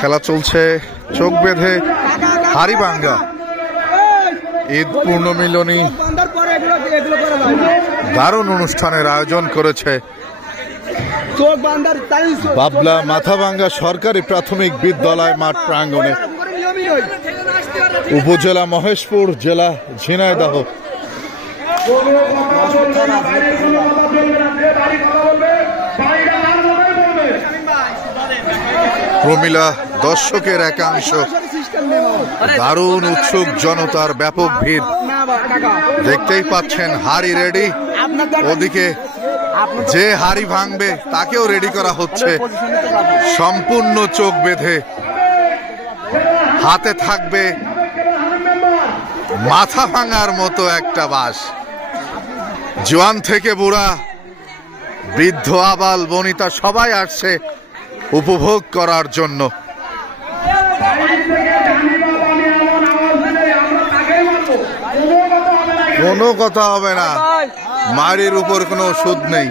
খেলা চলছে চোখ বেঁধে হাড়িভাঙ্গা ঈদ পূর্ণমিলনী দারুণ অনুষ্ঠানের আয়োজন করেছে বাবলা মাথাভাঙ্গা সরকারি প্রাথমিক বিদ্যালয় মাঠ প্রাঙ্গণে, উপজেলা মহেশপুর, জেলা ঝিনাইদহ। প্রমিলা দর্শকের একাংশ, দারুণ উৎসুক জনতার ব্যাপক ভিড় দেখতেই পাচ্ছেন। হাড়ি রেডি, ওদিকে যে হাড়ি ভাঙবে তাকেও রেডি করা হচ্ছে সম্পূর্ণ চোখ বেঁধে। হাতে থাকবে মাথা ভাঙার মতো একটা বাঁশ। জোয়ান থেকে বুড়া, বৃদ্ধ আবাল বনিতা সবাই আসছে উপভোগ করার জন্য। কোনো কথা হবে না, মারির উপর কোনো সুদ নেই।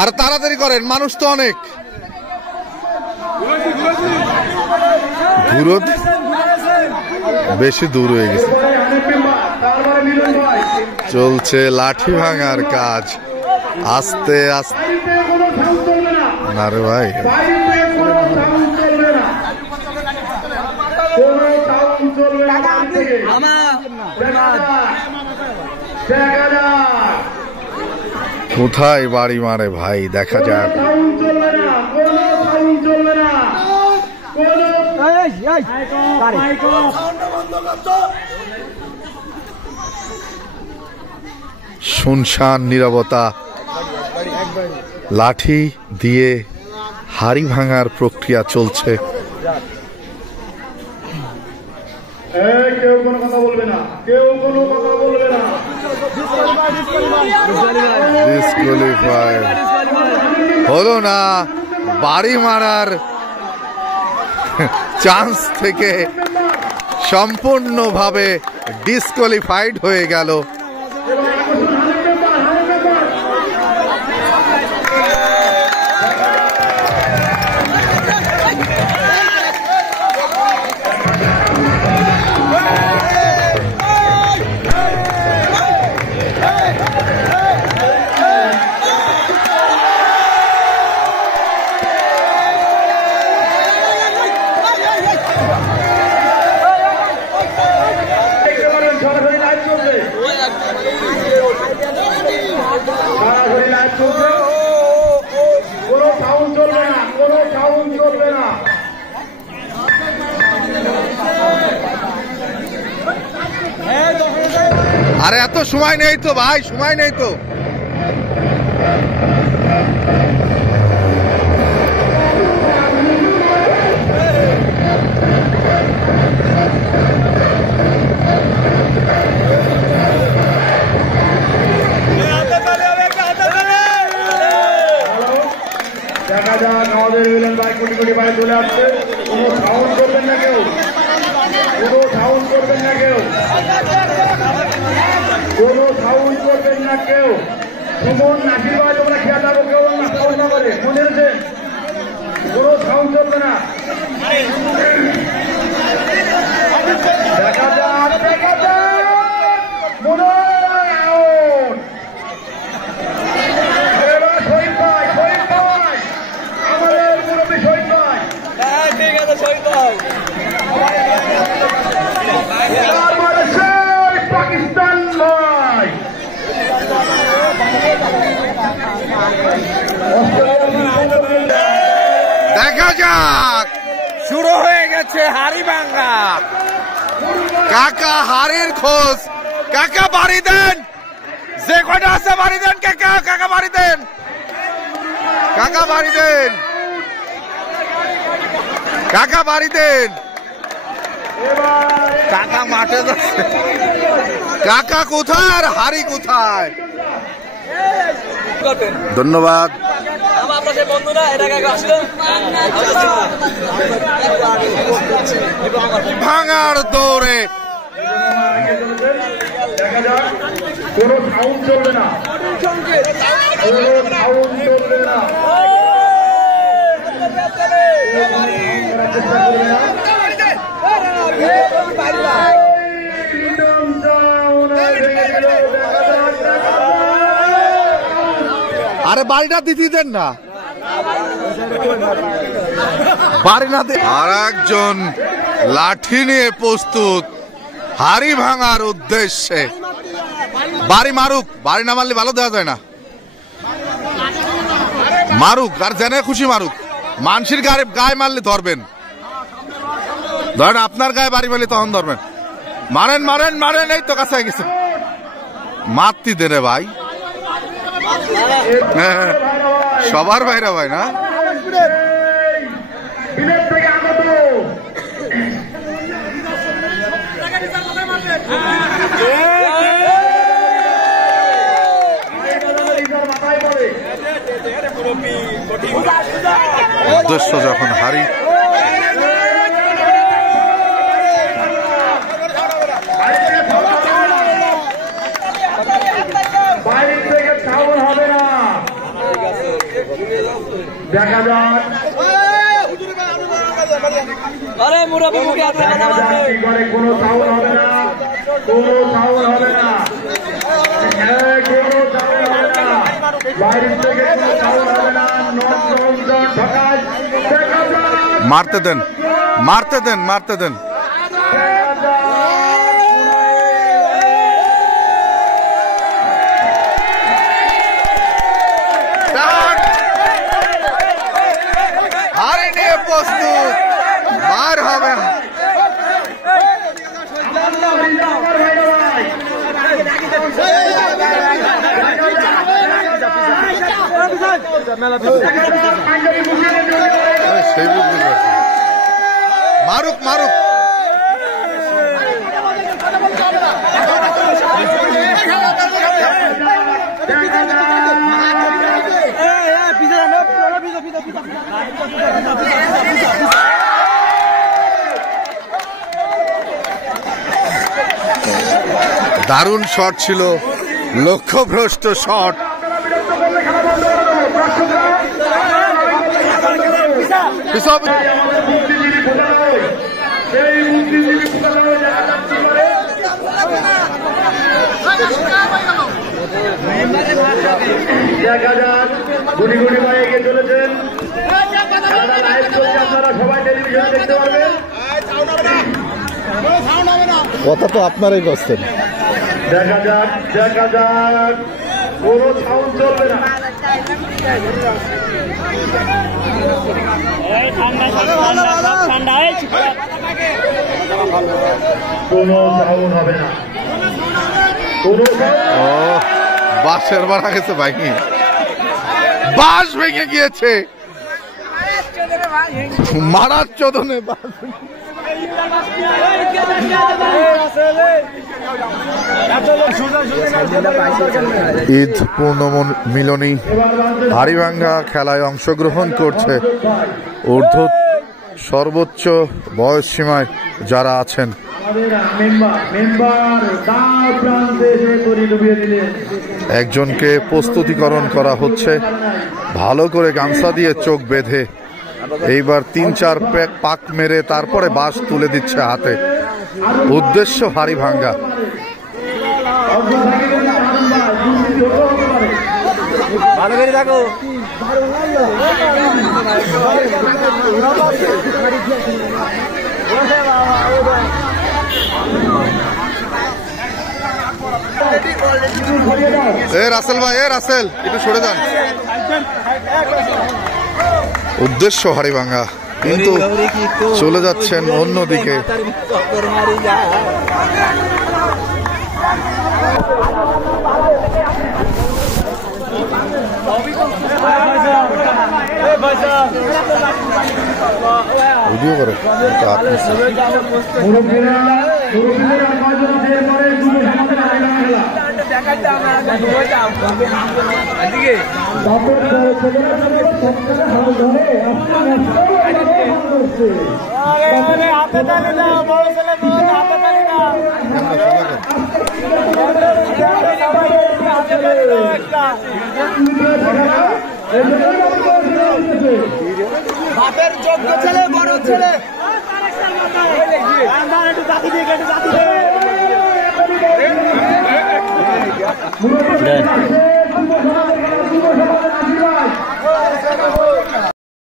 আর তাড়াতাড়ি করেন, মানুষ তো অনেক। বেশি দূর হয়ে গেছে। চলছে লাঠি ভাঙার কাজ আস্তে আস্তে। না রে ভাই, কোথায় বাড়ি মারে ভাই, দেখা যাক। শুনশান নীরবতা, লাঠি দিয়ে হাড়ি ভাঙার প্রক্রিয়া চলছে। কেউ কোনো কথা বলবে না, কেউ কোনো কথা বলবে না। ডিসকোয়ালিফাই হলো না, বাড়ি মারার চান্স থেকে সম্পূর্ণভাবে ডিসকোয়ালিফাইড হয়ে গেল। আরে এত সময় নেই তো ভাই, সময় নেই তো। দেখা যাক, আমাদের মিলন ভাই কোটি কোটি ভাই চলে আসছে। কোনো সাউন্ড করবেন না কেউ, কোনো সাউন্ড করবেন না কেউ, কোনো সাউন্ড করবেন না কেউ। সুমন আশীর্বাদ আমরা খেয়াল রাখবো, কেউ সাউন্ড না করে, মনে হচ্ছে কোনো সাউন্ড চলবে না। দেখা যাক, দেখা যাক, মনে হয় আউট। এবার শহীদ ভাই, শহীদ ভাই, আমাদের মুরব্বী শহীদ ভাই। হ্যাঁ ঠিক আছে শহীদ ভাই। পাকিস্তান ভাই, দেখা যাক, শুরু হয়ে গেছে হাড়িভাঙ্গা। কাকা হাড়ির খোঁজ, কাকা বাড়ি দেন, যে কটা আছে বাড়ি দেন কাকা, কাকা বাড়ি দেন, কাকা বাড়ি দেন, কাকা বাড়ি দেন। কাকা মাঠে যাচ্ছে, কাকা কোথায় আর হাড়ি কোথায়? ধন্যবাদ। ভাঙার দৌড়ে দেখা যাক, কোনো সাউন্ড চলবে না, কোনো সাউন্ড চলবে না। চেষ্টা করবে না। আরে বাড়িটা দিতে দেন না, বাড়ি না। আর একজন লাঠি নিয়ে প্রস্তুত হাড়ি ভাঙার উদ্দেশ্যে। বাড়ি মারুক, বাড়ি না মারলে ভালো দেওয়া যায় না। মারুক, আর জেনে খুশি মারুক। মানুষের গায়ে মারলে ধরবেন, ধরেন আপনার গায়ে বাড়ি মারলে তখন ধরবেন। মারেন মারেন মারেন, এই তো কাছে গেছে। মারতি দে রে ভাই, সবার বাইরে ভাই না। উদ্দেশ্য যখন হারি, বাইরে থেকে সাউন্ড হবে না। দেখা যাক কি করে, কোনো সাউন্ড হবে না, কোনো সাউন্ড হবে না, কোনো সাউন্ড হবে না, বাইরে থেকে কোনো সাউন্ড হবে না। ঢাকায় দেখা যাক, মারতে দেন মারতে দেন মারতে দেন। হারি নিয়ে প্রস্তুত, মার হবে না। মারুক মারুক, দারুণ শট ছিল, লক্ষ্যভ্রষ্ট শট। দেখা যাক, গুটি গুটি পায়ে এগিয়ে চলেছেন। খেলাটা লাইভ চলছে, আপনারা সবাই টেলিভিশনে দেখতে পারবেন। কথা তো আপনারাই করছেন। দেখা যাক দেখা যাক, কোনো সাউন্ড চলবে না, কোনো সাউন্ড হবে না, কোনো ও বাঁশের বাড়া গেছে ভাই, বাঁশ ভেঙে গিয়েছে মারার চোদনে। ঈদ পূর্ণ মিলনী হাড়িভাঙ্গা খেলায় অংশগ্রহণ করছে ঊর্ধ্ব সর্বোচ্চ বয়স সীমায় যারা আছেন। একজনকে প্রস্তুতিকরণ করা হচ্ছে, ভালো করে গামছা দিয়ে চোখ বেঁধে। এইবার 3-4 পাক মেরে তারপরে বাঁশ তুলে দিচ্ছে হাতে। উদ্দেশ্য হাড়ি ভাঙ্গা। ভালো করে থাকো। রাসেল ভাই, রাসেল একটু সরে যান। উদ্দেশ্য হাড়িভাঙ্গা, কিন্তু চলে যাচ্ছেন অন্যদিকে। ভিডিও করো। হাতে তালি দাও, বড় ছেলে হাতে তালি দাও, বাপের যোগ্য ছেলে, বড় ছেলে একটু জাতি দিয়ে, একটু জাতি দিয়ে